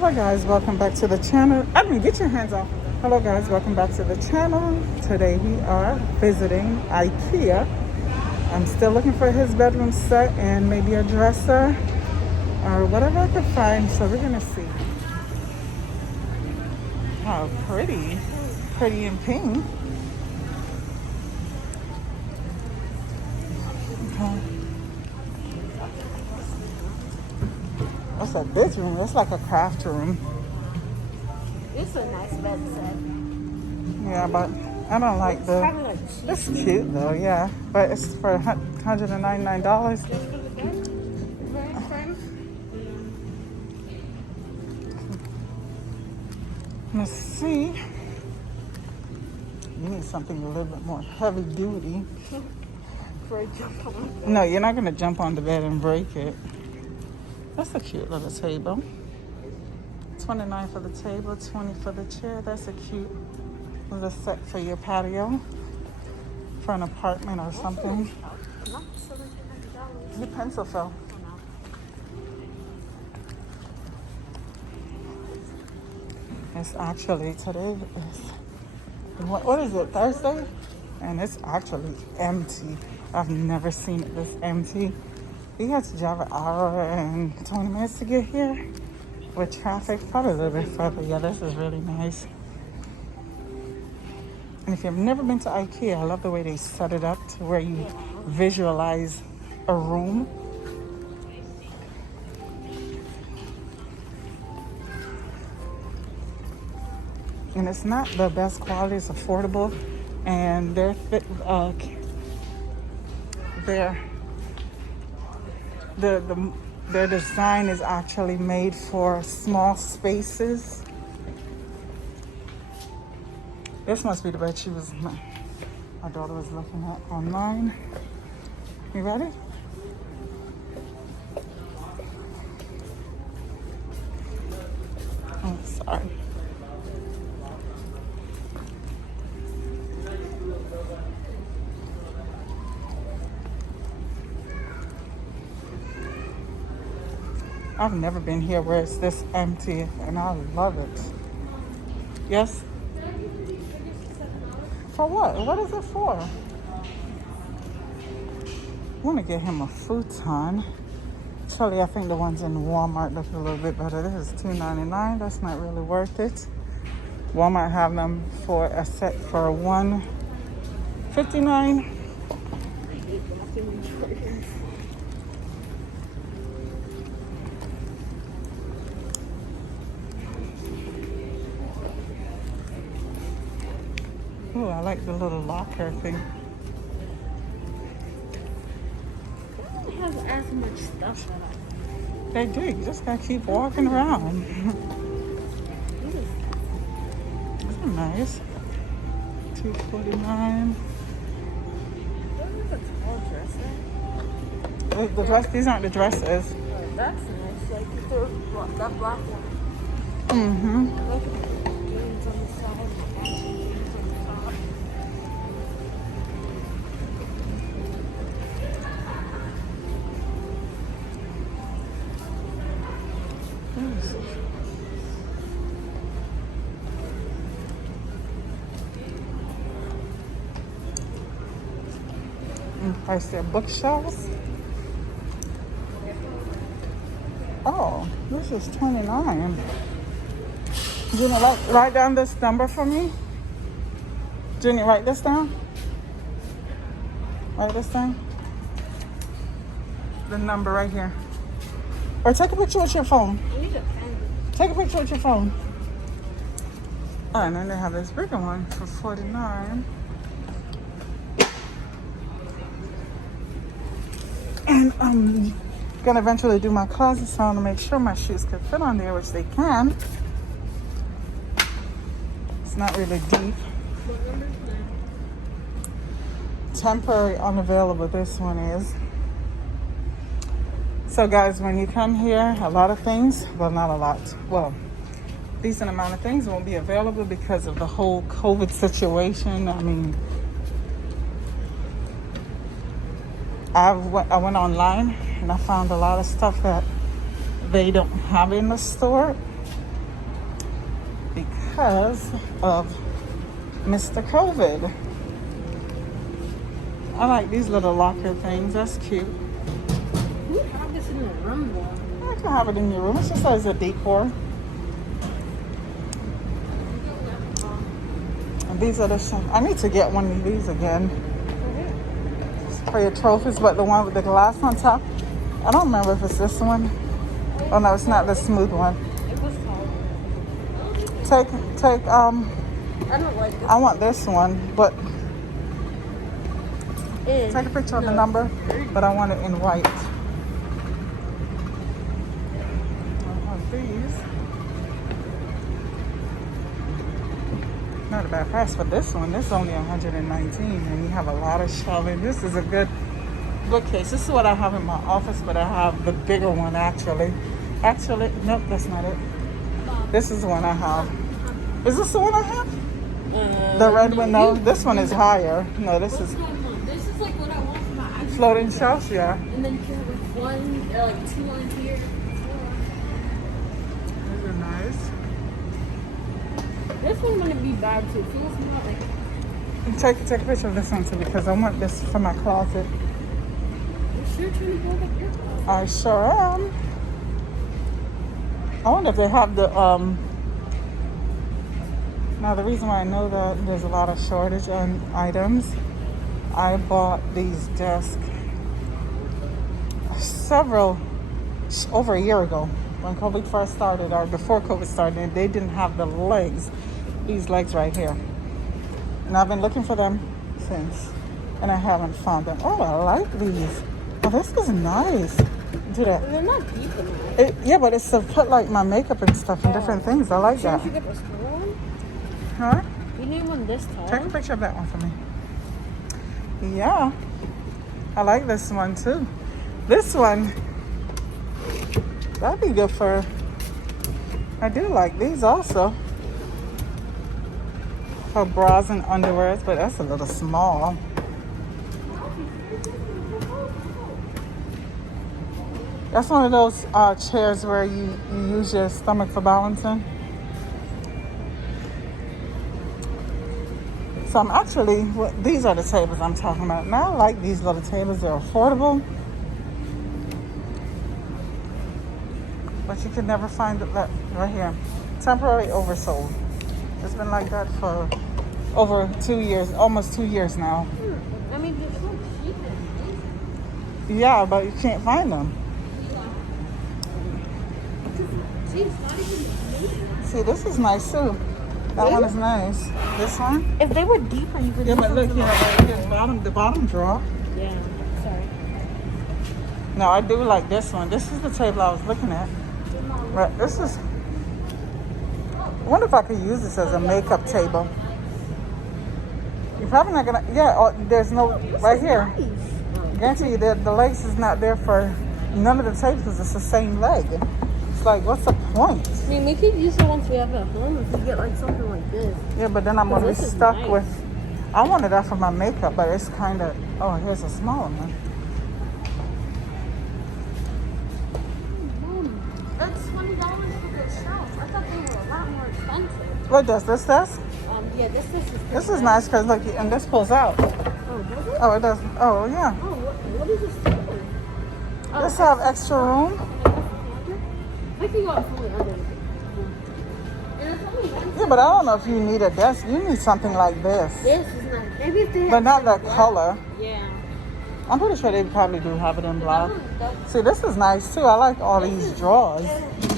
Hello guys, welcome back to the channel. Get your hands off of them. Hello guys, welcome back to the channel. Today we are visiting IKEA. I'm still looking for his bedroom set and maybe a dresser or whatever I could find. So we're gonna see. How pretty. Pretty in pink. Okay. What's that bedroom? It's like a craft room. It's a nice bed set. Yeah, but I don't like the. Probably like cheap. It's cute though, yeah. But it's for $199. Just for the bed? Very frame? Let's see. You need something a little bit more heavy duty. For a jump on. No, you're not gonna jump on the bed and break it. That's a cute little table. $29 for the table, $20 for the chair. That's a cute little set for your patio, for an apartment or something. Not $1,700. Your pencil fell. It's actually, today is, what is it, Thursday? And it's actually empty. I've never seen it this empty. We had to drive an hour and 20 minutes to get here with traffic, probably a little bit further. Yeah, this is really nice. And if you've never been to IKEA, I love the way they set it up to where you visualize a room. And it's not the best quality, it's affordable. And their design is actually made for small spaces. This must be the bed my daughter was looking at online. You ready? Oh, sorry. I've never been here where it's this empty, and I love it. Yes? For what? What is it for? I want to get him a futon. Actually, I think the ones in Walmart look a little bit better. This is $2.99. That's not really worth it. Walmart have them for a set for $159. Oh, I like the little locker thing. They don't have as much stuff. They do. You just gotta keep walking around. These are nice. $2.49. What is a tall dresser? The dress. These aren't the dresses. Oh, that's nice. Like that black one. Mm-hmm. Look at the games on the side. Price their bookshelves. Oh, this is $29. Junior, write down this number for me. Junior, write this down. Write this down. The number right here. Or take a picture with your phone. You need a pen. Take a picture with your phone. Oh, and then they have this bigger one for $49. And I'm gonna eventually do my closet, so I want to make sure my shoes can fit on there, which they can. It's not really deep. Temporary unavailable, this one is. So guys, when you come here, a lot of things, well, not a lot, well, decent amount of things won't be available because of the whole COVID situation. I mean, I went online and I found a lot of stuff that they don't have in the store. because of Mr. COVID. I like these little locker things. That's cute. We have this in the room though. I can have it in your room. It just says a decor. And these are the I need to get one of these again for your trophies, but the one with the glass on top. I don't remember if it's this one. Oh no, it's not the smooth one. It was tall. Take I don't like this. I want this one, but take a picture of the number, but I want it in white. I want these. Not a bad price for this one. This is only $119, and you have a lot of shelving. This is a good bookcase. This is what I have in my office, but I have the bigger one actually. Actually, nope, that's not it. This is the one I have. Is this the one I have? The red one? No, this one is higher. No, this is This is like what I want for my iPhone. floating shelves, yeah. And then you can have like one, like two on here. These are nice. This one wouldn't be bad too. It feels more like. Take a picture of this one too, because I want this for my closet. You sure trying to build up your closet? I sure am. I wonder if they have the now the reason why I know that there's a lot of shortage on items, I bought these desks over a year ago when COVID first started, or before COVID started, and they didn't have the legs, these legs right here. And I've been looking for them since, and I haven't found them. Oh, I like these. Oh, this is nice. Do that. They're not deep enough. Yeah, but it's to put like my makeup and stuff and different things. I like Sure, that. if you get the smaller one? Huh? You need one this tall? Take a picture of that one for me. Yeah. I like this one too. This one, that'd be good for, I do like these also. For bras and underwears, but that's a little small. That's one of those chairs where you use your stomach for balancing. So I'm actually, these are the tables I'm talking about. Now I like these little tables. They're affordable. But you can never find it right here. Temporarily oversold. It's been like that for over 2 years, almost 2 years now. I mean, they're so cheap. Yeah, but you can't find them. See, it's not even. See, this is nice too. That one is nice. This one? If they were deeper, you could. Yeah, but look here, right here, the bottom drawer. Yeah. Sorry. No, I do like this one. This is the table I was looking at. Right, this is. I wonder if I could use this as a makeup table. You're probably not gonna. Yeah, there's no right here. Guarantee you that the legs is not there for none of the tables because it's the same leg. It's like, what's the point? I mean, we could use it once we have it at home if we get like something like this. Yeah, but then I'm gonna be This is stuck nice. with. I wanted that for my makeup, but it's kind of. Oh, here's a smaller one. That's $20 for the shelf. I thought they were a lot more expensive. What does this? Yeah, this is. This is nice because look, and this pulls out. Oh, does it? Oh, it does. Oh, yeah. Oh, what is this for? Oh, This have extra room. I can go fully under. And it's only one. Yeah, but I don't know if you need a desk. You need something like this, This is not. Maybe if they but had not that some black- color. Yeah. I'm pretty sure they probably do have it in black. See, this is nice too. I like all these drawers.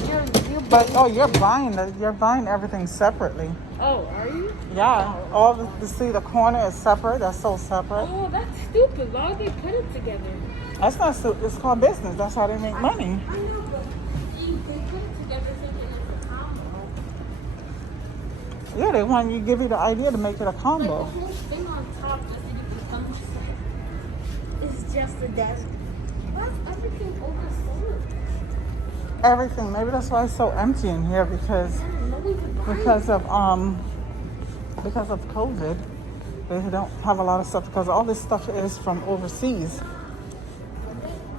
You're But oh, you're buying everything separately. Oh, are you? Yeah, all the see the corner is separate. That's so separate. Oh, that's stupid. Why would they put it together? That's not it's called business. That's how they make money. I know, but they put it together thinking it's a combo. Yeah, they want you give you the idea to make it a Like the combo. whole thing on top doesn't even come set. It's just a desk. Why's everything oversold? Everything. Maybe that's why it's so empty in here because of COVID. They don't have a lot of stuff because all this stuff is from overseas.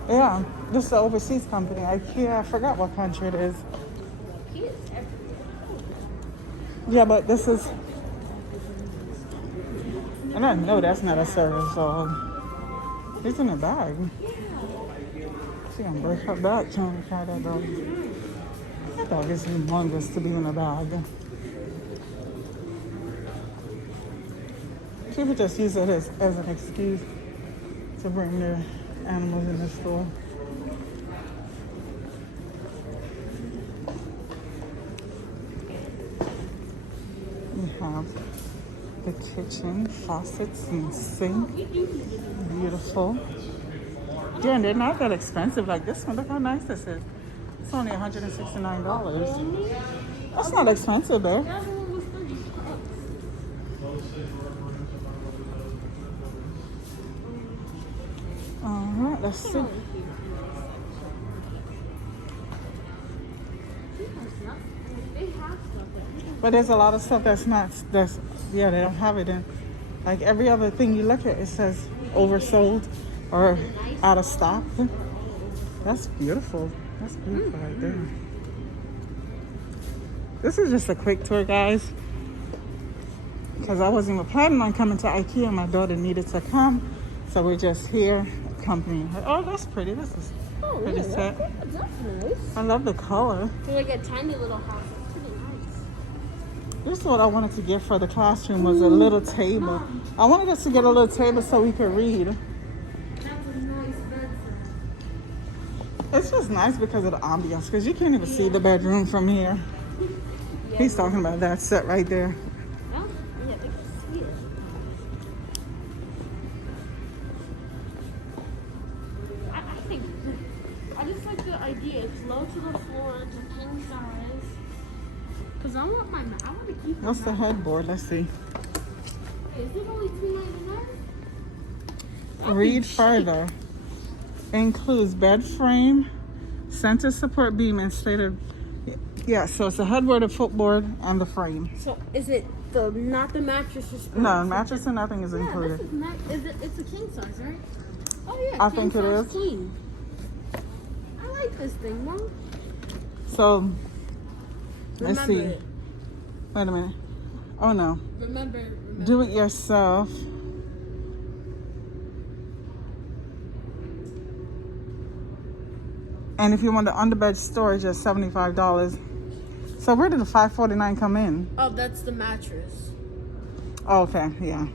Yeah, this is an overseas company. IKEA, I forgot what country it is. Yeah, but this is, and I know that's not a service dog. It's in a bag. She gonna break her back trying to carry that dog. That dog is humongous to be in a bag. People just use it as an excuse to bring their animals in the store. We have the kitchen, faucets and sink. Beautiful. Yeah, and they're not that expensive. Like this one, look how nice this is. It's only $169. That's not expensive, babe. All right, let's see. But there's a lot of stuff that's not, yeah, they don't have it in. Like every other thing you look at, it says oversold or out of stock. That's beautiful. That's beautiful right there. This is just a quick tour, guys. Because I wasn't even planning on coming to IKEA. My daughter needed to come. So we're just here accompanying her. Oh, that's pretty. This is pretty set. That's nice. I love the color. It's like a tiny little house. It's pretty nice. This is what I wanted to get for the classroom was a little table. I wanted us to get a little table so we could read. That's a nice bed set. It's just nice because of the ambiance, because you can't even see the bedroom from here. Yeah. He's talking about that set right there. Oh, yeah, they can see it. I think I just like the idea. It's low to the floor. It's a king size. Cause I want to keep. What's the headboard? Let's see. Is it only $2.99? Read further. Includes bed frame, center support beam, and stated. Yeah, so it's a headboard, a footboard, and the frame. So is it not the mattress or springs? No, mattress and nothing is Yeah, included. this is it's a king size, right? Oh yeah, I king think it size is. queen. I like this thing, Mom. So let's Remember see. it. Wait a minute. Oh no. Remember. Do it yourself. And if you want the underbed storage, it's $75. So where did the $549 come in? Oh, that's the mattress. Oh, okay, yeah.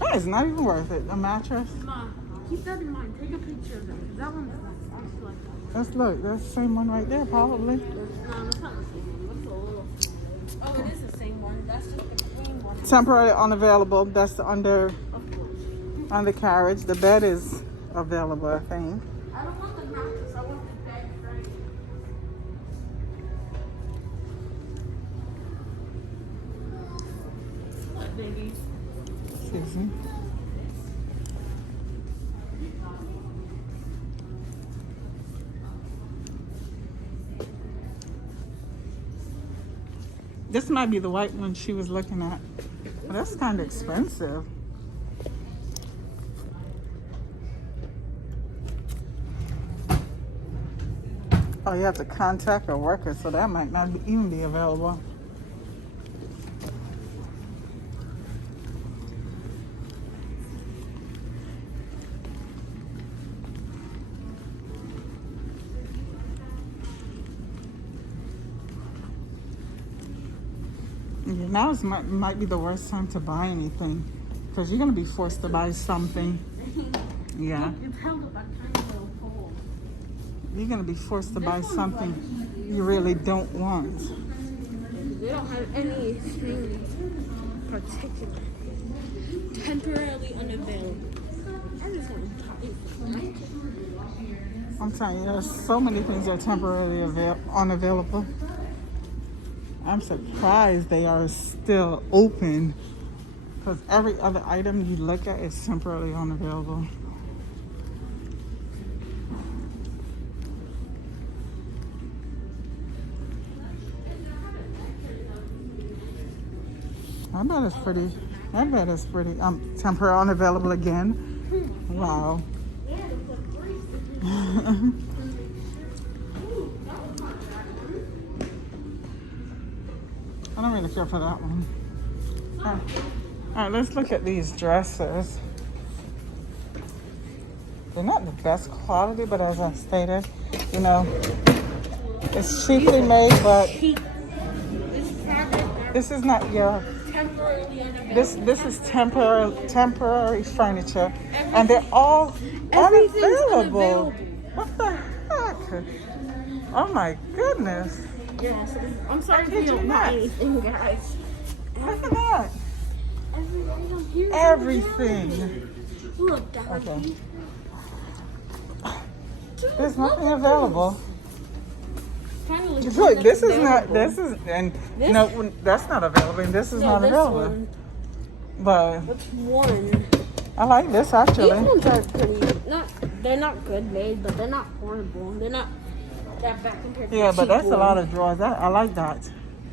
That is not even worth it. A mattress. Mom, keep that in mind. Take a picture of that. That one's nice. I just like that. Let's look. That's the same one right there, probably. No, that's not the same one. That's a little. Oh, it is the same one. That's just the queen one. Temporarily unavailable. That's the Of course. undercarriage. The bed is available, I think. I don't want the mattress. I want the bed frame. What, baby? Excuse me. This might be the white one she was looking at. But that's kind of expensive. Oh, you have to contact a worker, so that might not even be available. Yeah, now might be the worst time to buy anything, because you're going to be forced to buy something. Yeah. It's held up by tiny little pole. You're going to be forced to buy something you really don't want. They don't have anything particular. Temporarily unavailable. I just want to type. I'm telling you, there's so many things that are temporarily unavailable. I'm surprised they are still open, because every other item you look at is temporarily unavailable. I bet it's pretty. I bet it's pretty. Temporarily unavailable again. Wow. I don't really care for that one. All right, let's look at these dresses. They're not the best quality, but as I stated, you know, it's cheaply made, but this is not your. This is temporary furniture, and they're all unavailable. What the heck? Oh my goodness! Yes, I'm sorry if you don't buy anything, guys. Look at that. Everything. Everything. Look, that Okay. There's nothing available. Look, this is not. This is and no, that's not available. And this is not available. But which one? I like this actually. These ones are pretty. They're not good made, but they're not horrible. They're not that bad compared to Yeah, the but cheap that's a lot one. of drawers. I like that.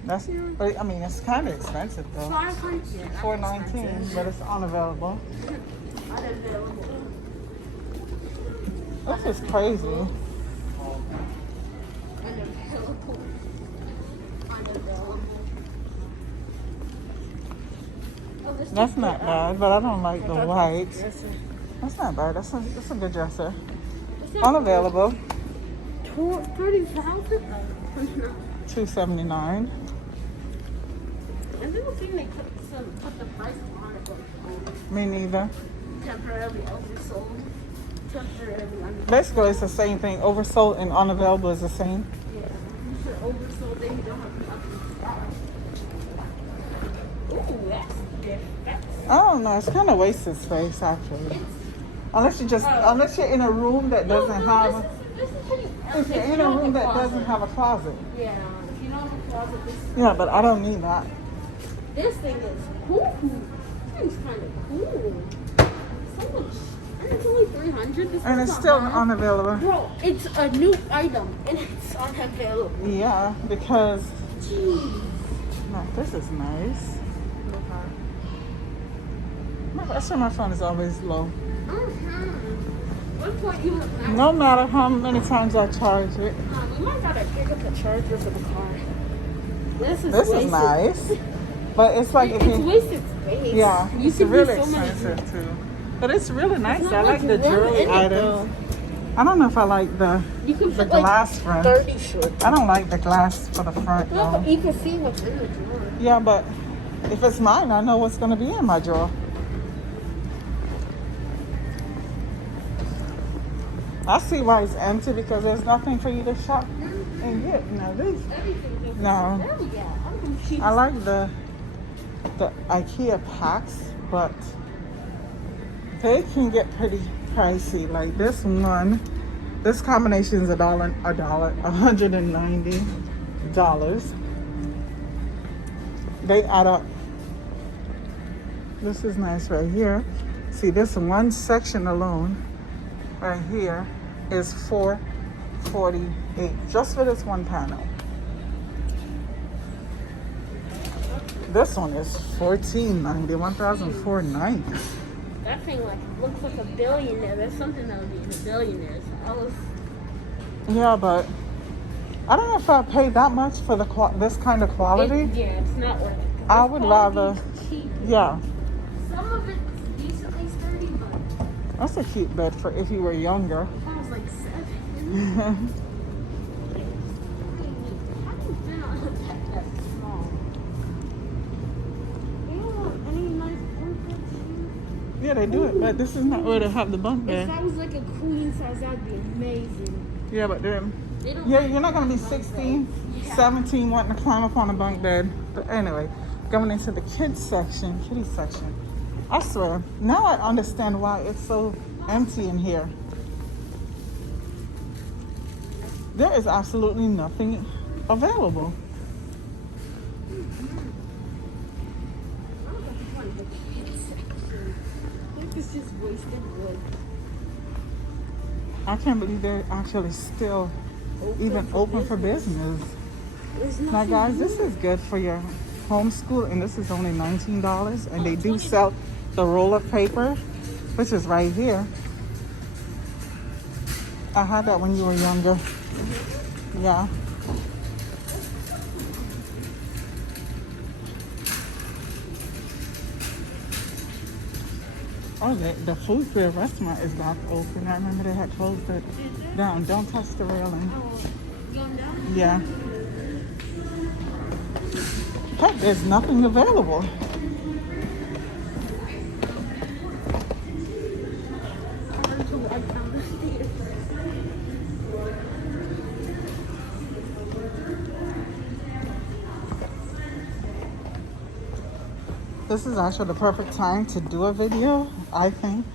That's. But I mean, it's kind of expensive though. $4.19, but it's unavailable. Unavailable. This is crazy. Unavailable. Unavailable. Oh, this That's is not good. bad, but I don't like the white. Yes, sir. That's not bad. That's a good dresser. It's not Unavailable. 30,000. $279. I don't think they put the price on it. Me neither. Temporarily oversold. Temporarily undersold. Basically, it's the same thing. Oversold and unavailable is the same. Yeah. You said oversold, then you don't have nothing. Ooh, that's different. I don't know. It's kind of wasted space, actually. Unless you're in a room that doesn't have. This is pretty. If you're in a room that doesn't have a closet. Yeah, if you don't have a closet, this. Yeah, but I don't need that. This thing is cool. This thing's kind of cool. So much. And it's only 300. This And is it's not still bad. unavailable. Bro, it's a new item and it's unavailable. Yeah, because Jeez. no, this is nice. That's why my phone is always low. What point you have now? No matter how many times I charge it. We might gotta pick up the charger for the car. This is This wasted. is nice. But it's like if It's you, wasted space. yeah, You it's could really do so many. expensive too. But it's really nice. Not I like much the room jewelry in it, items. though. I don't know if I like the You can put glass like front. 30 shorts. I don't like the glass for the front No, though. but you can see what's in the drawer. Yeah, but if it's mine, I know what's gonna be in my drawer. I see why it's empty because there's nothing for you to shop and get. Now this, Everything. no. There we go. I'm confused. I like the IKEA packs, but they can get pretty pricey. Like this one, this combination is $190. They add up. This is nice right here. See, this one section alone, right here, is $448 just for this one panel. This one is $1,490, $1,490. That thing like looks like a billionaire. There's something that would be in a billionaire. So Yeah, but I don't know if I pay that much for the this kind of quality. yeah, it's not worth it. I would rather, Cheap. yeah. Some of it's decently sturdy, but That's a cute bed for if you were younger. I was like 7. Yeah, they do it, but this is not where they have the bunk If bed. that was like a queen size, that'd be amazing. Yeah, but then, They don't yeah, you're not gonna be 16, 17 wanting to climb up on a bunk bed. But anyway, going into the kids section, kitty section. I swear, now I understand why it's so empty in here. There is absolutely nothing available. It's just wasted wood. I can't believe they're actually still even open for business. Now guys, this is good for your homeschool, and this is only $19, and they do sell the roll of paper, which is right here. I had that when you were younger. Yeah. Oh, the food fair restaurant is back open. I remember they had closed it down. Don't touch the railing. Oh, going down? Yeah. Heck, there's nothing available. I learned to walk down the stairs. This is actually the perfect time to do a video, I think.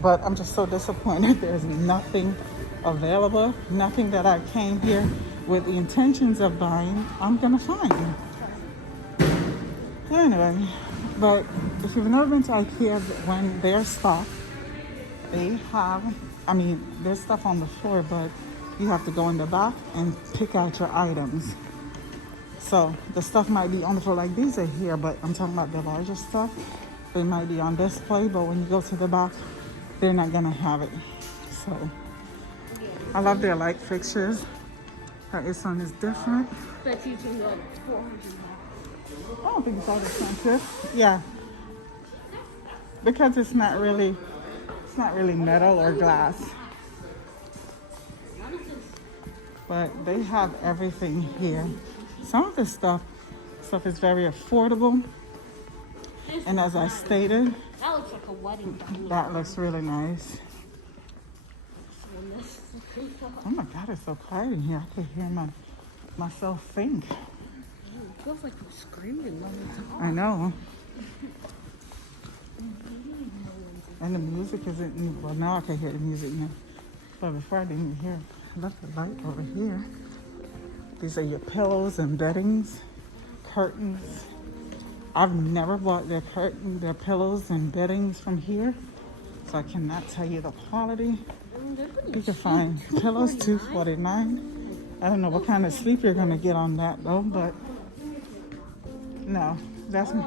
But I'm just so disappointed there's nothing available. Nothing that I came here with the intentions of buying, I'm gonna find. Anyway, but if you've never been to IKEA, when they're stocked, they have, I mean, there's stuff on the floor, but you have to go in the back and pick out your items. So the stuff might be on the floor, like these are here, but I'm talking about the larger stuff. They might be on display, but when you go to the back, they're not gonna have it. So I love their light fixtures. This one is different. That's usually like $400. I don't think it's that expensive. Yeah, because it's not really metal or glass. But they have everything here. Some of this stuff is very affordable. And as I stated, That looks like a wedding dining. that looks really nice. Oh my God, it's so quiet in here. I could hear myself think. It feels like you're screaming all the time. I know. And the music isn't, well, now I can hear the music now. But before I didn't even hear it. I love the light over here. These are your pillows and beddings, curtains. I've never bought their pillows and beddings from here, so I cannot tell you the quality. You can find pillows $2.49. I don't know what kind of sleep you're gonna get on that though, but no, that's me.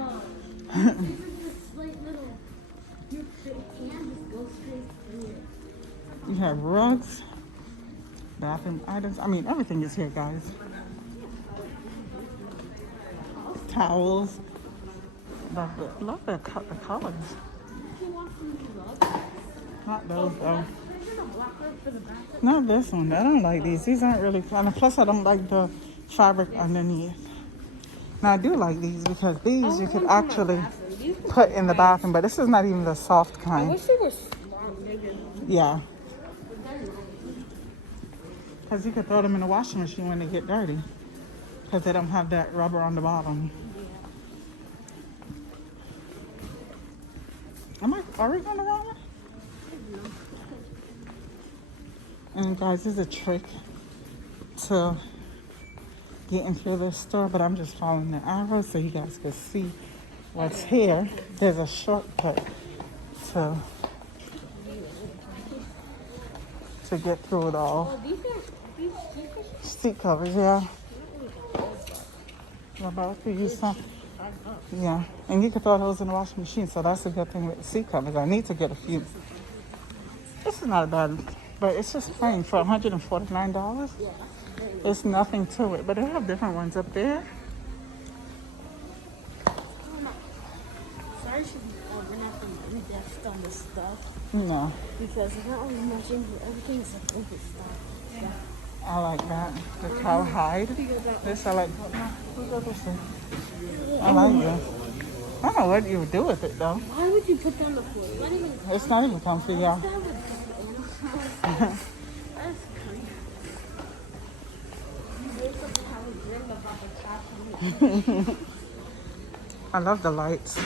You have rugs, bathroom items. I mean, everything is here, guys. Towels. Love the colors. Not those though. Not this one. I don't like these. These aren't really fun. Plus, I don't like the fabric underneath. Now, I do like these because these you could actually put in the bathroom, but this is not even the soft I kind. wish they were bigger. Yeah. Because you could throw them in the washing machine when they get dirty. Because they don't have that rubber on the bottom. Are we going the wrong way? And guys, this is a trick to getting through this store, but I'm just following the arrow so you guys can see what's here. There's a shortcut to get through it all. Oh, these Seat covers, yeah. I'm about to use some. Yeah, and you can throw those in the washing machine, so that's a good thing with the seat covers. I need to get a few. This is not bad, but it's just plain for $149. There's nothing to it, but they have different ones up there. Sorry, we're not going to invest on this stuff. No, Because there's not really much in here. Everything's like vintage stuff. Yeah. I like that. The cow hide. This I like. Look at this one. I like this. I don't know what you would do with it though. Why would you put down the floor? It's not even comfy, y'all. That's creepy. You wake up and have a dream about the cat. I love the lights.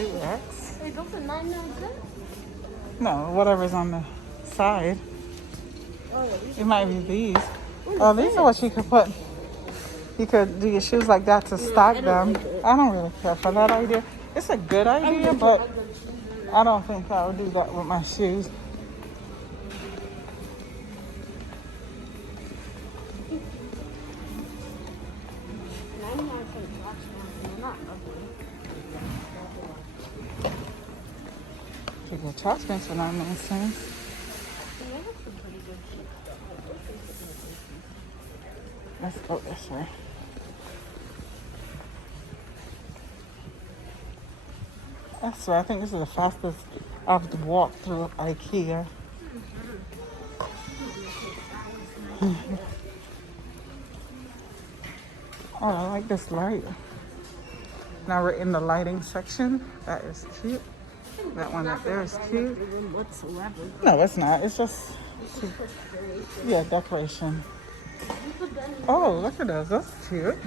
Rex? They go for $9.99. No, whatever's on the side. Oh, yeah, It might be these. Oh, these are what you could put. You could do your shoes like that to stock them. I don't really care for that idea. It's a good idea, but I don't think I would do that with my shoes. Take your trash bins for 99 cents. They have some pretty good Let's go this way. That's right. I think this is the fastest I've walked through IKEA. Oh, I like this light. Now we're in the lighting section. That is cute. That one up there is cute. No, it's not. It's just, yeah, decoration. Oh, look at those. That's cute.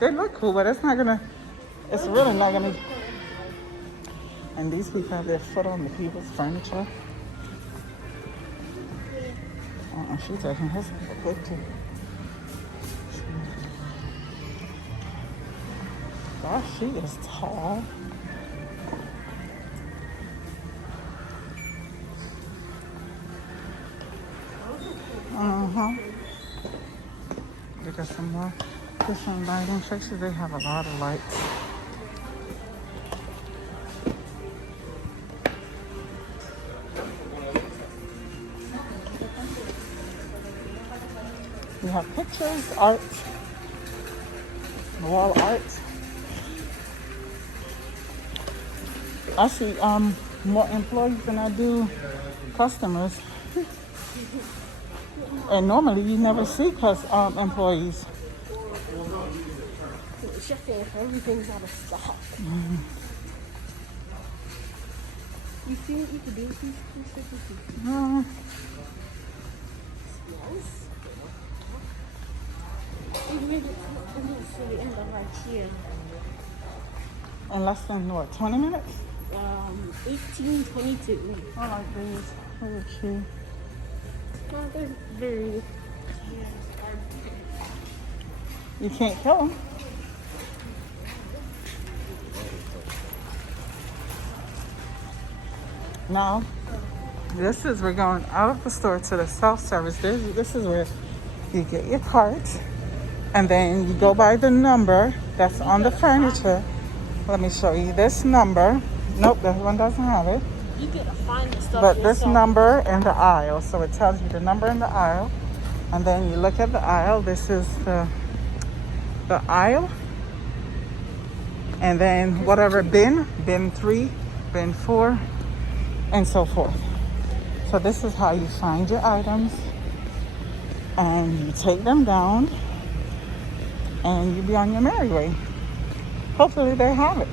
They look cool, but it's not gonna, it's really not gonna. And these people have their foot on the people's furniture. She's taking his picture. Gosh, she is tall. They got some more different lighting fixtures. They have a lot of lights. We have pictures, art, wall art. I see more employees than I do customers. And normally you never see employees. It's just if everything's out of stock. You see what you could do with these pieces? No. We made it to the end of our year. In less than what, 20 minutes? 1822. I like these. They're cute. Well, they're very. You can't kill them. Now, we're going out of the store to the self-service. This is where you get your cart, and then you go by the number that's on the furniture. Let me show you this number. Nope, that one doesn't have it. You get to find the stuff. But this number in the aisle, so it tells you the number in the aisle, and then you look at the aisle. This is the aisle, and then whatever bin 3, bin 4, and so forth. So this is how you find your items, and you take them down, and you be on your merry way. Hopefully they have it.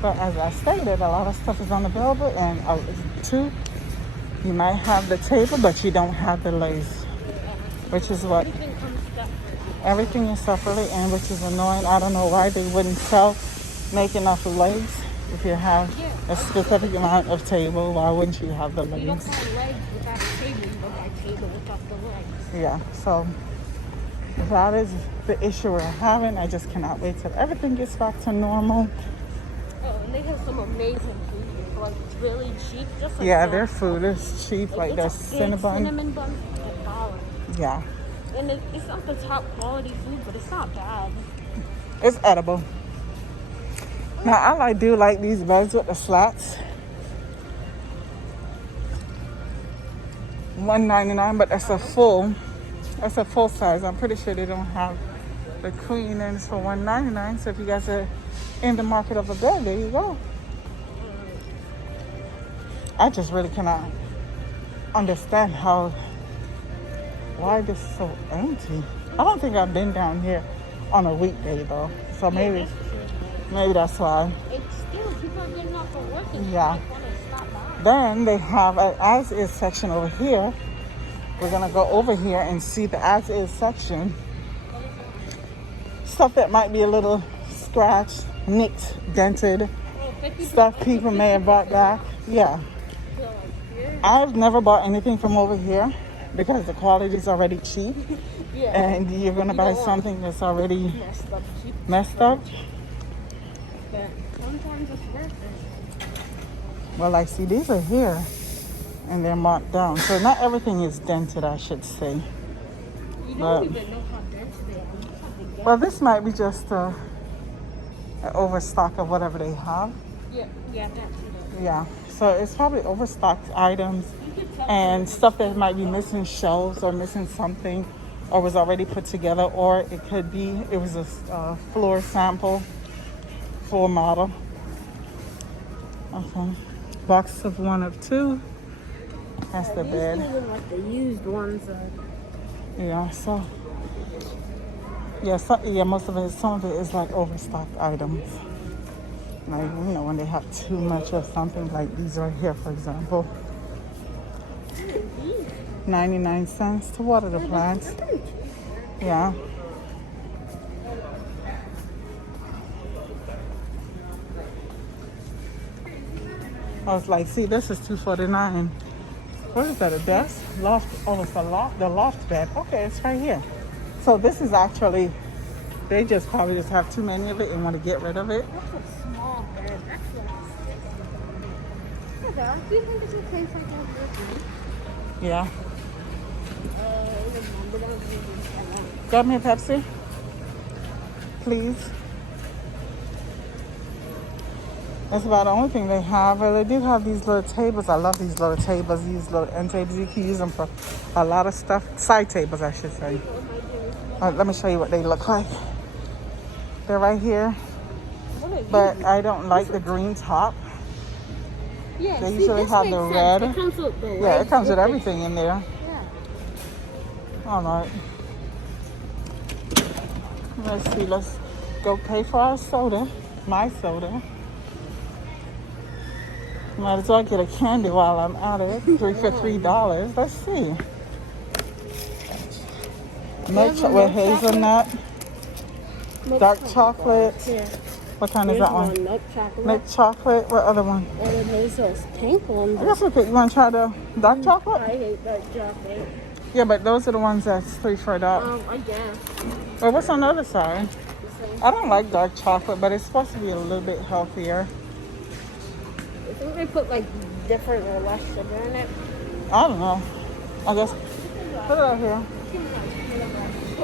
But as I stated, a lot of stuff is unavailable, and two, you might have the table, but you don't have the lace, which is what everything is separately, and which is annoying. I don't know why they wouldn't make enough lace. If you have a specific amount of table, why wouldn't you have the legs? You don't buy legs without a table, you don't buy table without the legs. Yeah, so that is the issue we're having. I just cannot wait till everything gets back to normal. Oh, and they have some amazing food, like it's really cheap. Just like Yeah, their food is cheap, like their cinnamon bun for $1. Yeah. And it's not the top quality food, but it's not bad. It's edible. Now, I do like these beds with the slats. $1.99, but that's a full size. I'm pretty sure they don't have the queen, and it's for $1.99. So if you guys are in the market of a bed, there you go. I just really cannot understand why this is so empty. I don't think I've been down here on a weekday though, so maybe that's why. It's still people are getting off of work and Yeah. want to stop by. Then they have an as-is section over here. We're gonna go over here and see the as-is section. Stuff that might be a little scratched, nicked, dented. Stuff people may have bought back. Yeah. I've never bought anything from over here because the quality is already cheap. Yeah. And you're gonna buy something that's already messed up. But sometimes it's worth it. Well, like, see, these are here and they're marked down. So not everything is dented, I should say. You don't even know how dented they are. Well, this might be just an overstock of whatever they have. Yeah, that too. Yeah, so it's probably overstocked items. You can and stuff that might be missing shelves or missing something or was already put together, or it could be it was a floor sample, full model. Okay, box of 1 of 2. That's the bed. These are like the used ones. Yeah, so yeah, most of it, some of it is like overstocked items. Like, you know, when they have too much of something, like these right here, for example. 99 cents to water the plants. Yeah. I was like, see, this is $2.49. What is that, a desk? Loft? Oh, it's a loft, the loft bed. Okay, it's right here. So this is actually, they just probably just have too many of it and want to get rid of it. That's a small bed. That's nice. Do you think this would taste something different? Yeah. Grab me a Pepsi, please. That's about the only thing they have. But they do have these little tables. I love these little tables. These little end tables. You can use them for a lot of stuff. Side tables, I should say. Let me show you what they look like. They're right here. But I don't like the green top. Yeah, They usually have the red. It comes with the Yeah, it comes with everything in there. Yeah. All right. Let's see. Let's go pay for our soda. My soda. Might as well get a candy while I'm at it. For $3. Let's see. Milk with hazelnut. Dark chocolate. Yeah. What kind is that one? Milk chocolate. Milk chocolate. What other one? And then there's those pink ones. I guess we could. You want to try the dark chocolate? I hate dark chocolate. Yeah, but those are the ones that's $3 for a dollar. I guess. Well, what's on the other side? I don't like dark chocolate, but it's supposed to be a little bit healthier. I think they put like different or less sugar in it. I don't know. I guess. Put it out here.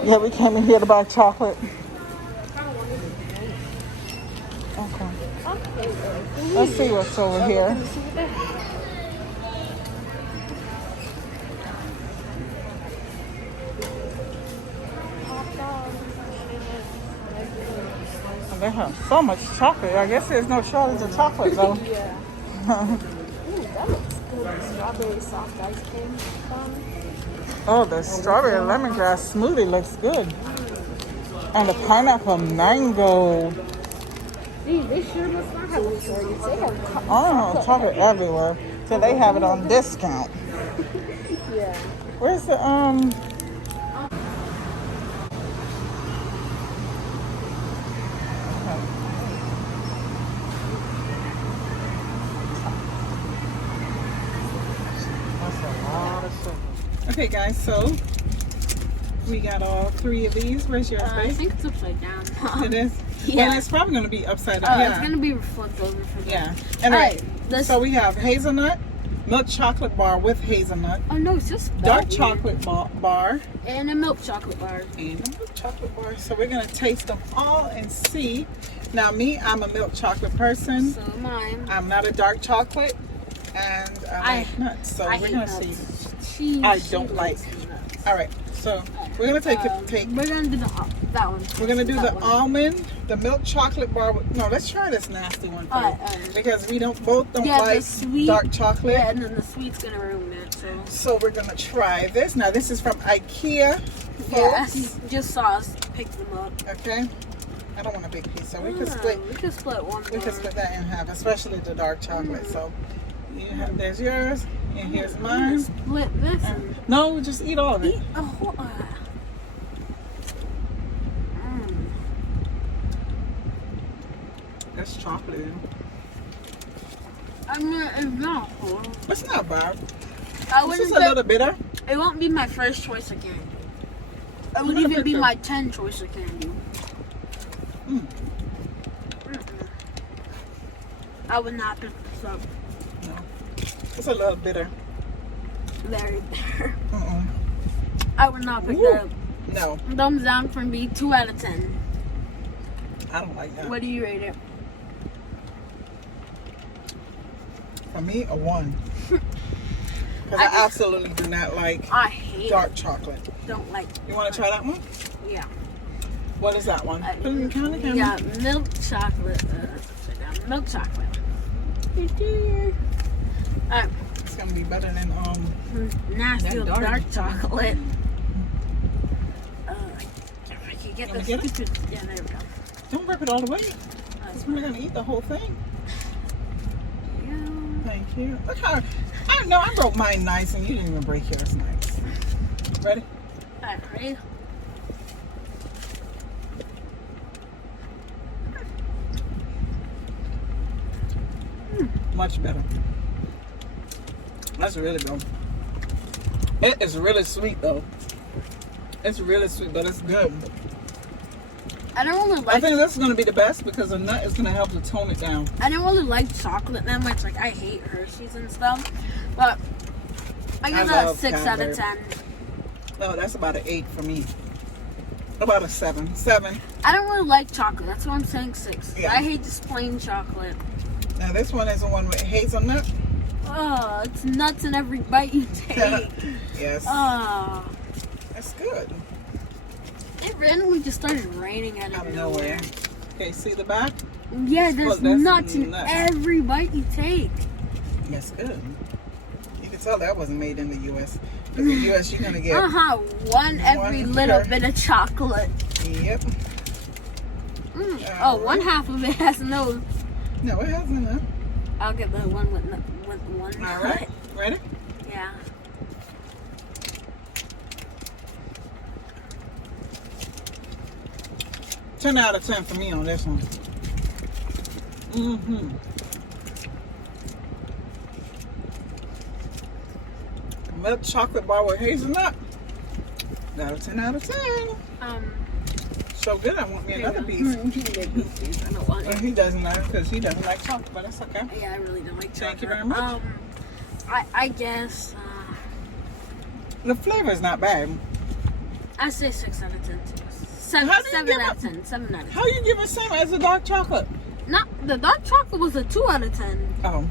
Yeah, we came in here to buy chocolate. Okay. Let's see what's over here. They have so much chocolate. I guess there's no shortage of chocolate though. Yeah. Ooh, that looks good. Strawberry soft ice cream. Oh, the strawberry lemongrass smoothie looks good. And the pineapple mango. They sure must not have a shortage. They have Oh, chocolate everywhere. So they have it on discount. Yeah. Where's the Okay, guys, so we got all 3 of these. Where's yours, I babe? think it's upside down. It is? Yeah. Well, it's probably going to be upside down. It's going to be reflect over for them. Yeah. And Alright, so we have hazelnut, milk chocolate bar with hazelnut, Oh no, it's just dark chocolate bar, and a milk chocolate bar. and a milk chocolate bar. So we're going to taste them all and see. Now, me, I'm a milk chocolate person. So am I. I'm not a dark chocolate, and I like nuts. So we're going to see. I don't like. All right, so we're gonna take We're gonna do that one. We're gonna do that the one. almond, the milk chocolate bar. No, let's try this nasty one first, because we both don't like sweet, dark chocolate. Yeah, and then the sweet's gonna ruin it. So we're gonna try this. Now this is from IKEA. Yeah, you just saw us pick them up. Okay. I don't want a big piece, so we could split. We could split one. We could split that in half, especially the dark chocolate. So there's yours, and here's mine. Split this. No, just eat all of it. Eat a whole. That's chocolate. I mean, it's not cool. It's not bad. It's just a little bitter. It won't be my first choice of candy. It would even be my 10th choice of candy. I would not pick this up. No. It's a little bitter. Very bitter. I would not pick Ooh. that up. No. Thumbs down from me, 2 out of 10. I don't like that. What do you rate it? For me, a 1. Because I absolutely do not like I hate dark chocolate. Don't like. You want to try that one? Yeah. What is that one? Put it in the counter. Yeah, milk chocolate. Milk chocolate. It's gonna be better than nasty that dark dark chocolate. If I could get You wanna this get it? stupid. Yeah, there we go. Don't rip it all the way. That's We're gonna eat the whole thing. yeah. Thank you. Look how I broke mine nice, and you didn't even break yours nice. Ready? Alright, ready? Much better. That's really good. It is really sweet though. It's really sweet, but it's good. I don't really I like. think this is gonna be the best because the nut is gonna help to tone it down. I don't really like chocolate that much. Like I hate Hershey's and stuff, but I give it a love 6 out of 10. No, that's about an 8 for me. About a 7. 7. I don't really like chocolate. That's why I'm saying 6. Yeah. I hate just plain chocolate. Now this one is the one with hazelnut. Oh, it's nuts in every bite you take. Yes. Oh, That's good. it randomly just started raining out Out of of nowhere. nowhere. Okay, see the back? Yeah, there's That's nuts in nuts. every bite you take. That's good. You can tell that wasn't made in the U.S. Because in the U.S. you're gonna get. One every One little per- bit of chocolate. Yep. Oh, one half of it has no. No, it hasn't. Huh? I'll get the one with one. All right. Ready? Yeah. Ten out of 10 for me on this one. Milk chocolate bar with hazelnut. Got a 10 out of 10. So good. I want me another piece. You can make this piece. I don't want Well, it. he doesn't like it because he doesn't like chocolate, but that's okay. Yeah, I really don't like chocolate. Thank you very much. I guess The flavor is not bad. I say 6 out of 10 too. 7 How do you give out of it- 10. 7 out of 10. How you give it same as the dark chocolate? Not the dark chocolate was a 2 out of 10. Oh,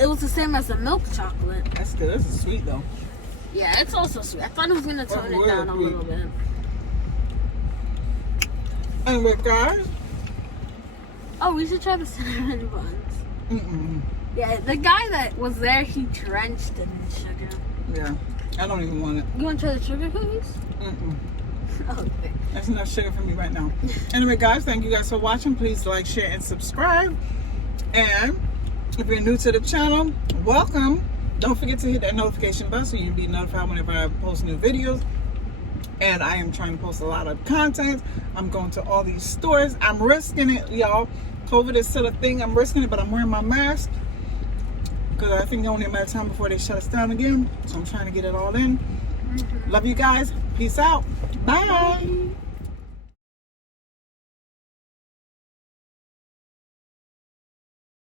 It was the same as the milk chocolate. that's good. This is sweet though. Yeah, it's also sweet. I thought it was gonna tone it really down a sweet. little bit. Anyway, guys. Oh, we should try the cinnamon buns. Mm-mm. Yeah, the guy that was there, he drenched it in sugar. Yeah, I don't even want it. You want to try the sugar cookies? Mm-mm. Okay. That's enough sugar for me right now. Anyway, guys, thank you guys for watching. Please like, share, and subscribe. And if you're new to the channel, welcome. Don't forget to hit that notification bell so you'll be notified whenever I post new videos. And I am trying to post a lot of content. I'm going to all these stores. I'm risking it, y'all. COVID is still a thing. I'm risking it, but I'm wearing my mask because I think only a matter of time before they shut us down again. So I'm trying to get it all in. Love you guys. Peace out. Bye.